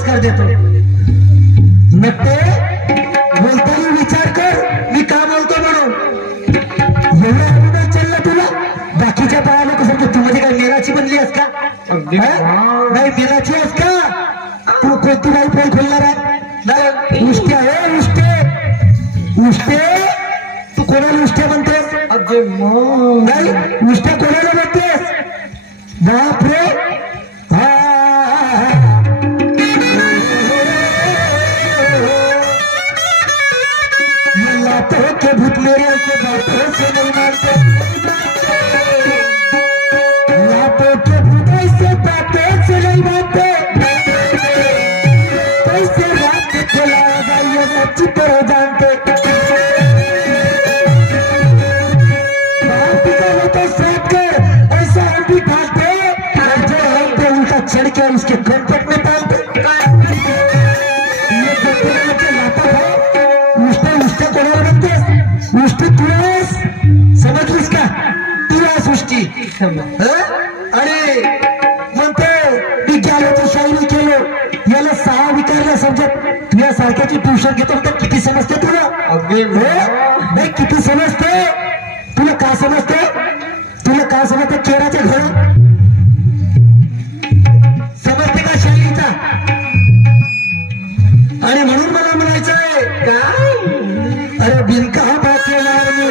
पुरस्कार देतो. नक्ते बोलताना विचार कर मी का बोलतो म्हणून. एवढं अभिमान चालला तुला. बाकीच्या बाया लोक समजतो तू मध्ये काय मेलाची बनली आहेस का. नाही मेलाची आहेस का. तू कोणती बाई पोल खोलणार आहे. नाही उष्टे आहे उष्टे उष्टे. तू कोणाला उष्टे म्हणतेस. नाही उष्टे कोणाला म्हणतेस. बापरे. लातों के भूत मेरे के बातों से नहीं मानते. लातों के भूत ऐसे बातों से नहीं मानते. कैसे रात में खिलाया जाए ये सच्ची तरह जानते. बात करो तो साथ कर ऐसा हम भी खाते. जो हम पे उल्टा चढ़ के उसके कंपट में डालते. ये बकरा के लाता है. उष्टे कोणाला म्हणतेस. उष्टी तू आहेस. समजलीस का. तू आहेस उष्टी. आणि म्हणते मी ज्ञानाची शायरी केलो. याला सहा विकारला समजत. तुझ्या सारख्याची ट्युशन घेतो तर किती समजते तुला. नाही किती समजते. तुला का समजते. तुला का समजते. केराच्या घर समजते का शायरीचा. आणि म्हणून मला म्हणायचंय काय. अरे बिनका बाचे वारमी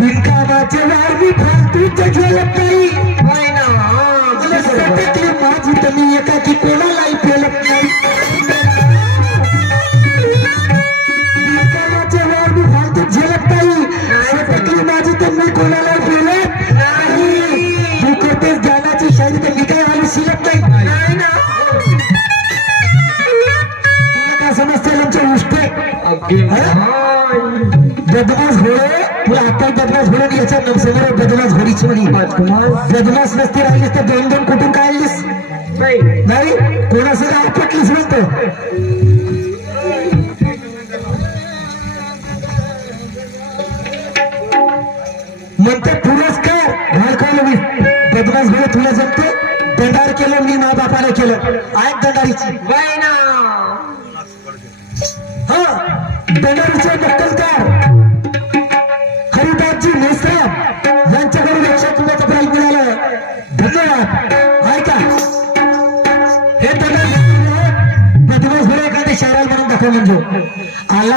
बिनका बाचे वारमी फालतूच्या झेलत नाही. मला सटकली माझी तमी एकाची कोणालाही पेलत नाही. बिनका बाचे वारमी फालतू झेलत नाही. सटकली माझी तमी कोणालाही पेलत नाही. तू करतेस ज्ञानाची शायरी तर मी काय आली शिलत नाही. समजते आमचे उष्टे बदमाश घोडे. तुला आता बदमाश घोडे याच्या समोर बदमाश घोडीची म्हणी. बदमाश नसते राहिलीस तर दोन दोन कुठून काय आलीस. नाही कोणासह आपटलीस म्हणतो. म्हणते पुरस्कार घालकायला मी बदमाश घोडे तुला जमते. दंडार केलं मी मा बापाने केलं. आहेत दंडारीची दंडारीचे नक्कलकार हरिदासजी मेश्राम यांच्याकडून 100 प्राईज मिळालं. धन्यवाद. ऐका हे दंडारी बदमाश घोडे एखाद्या शहराला म्हणून दाखव म्हणजे आला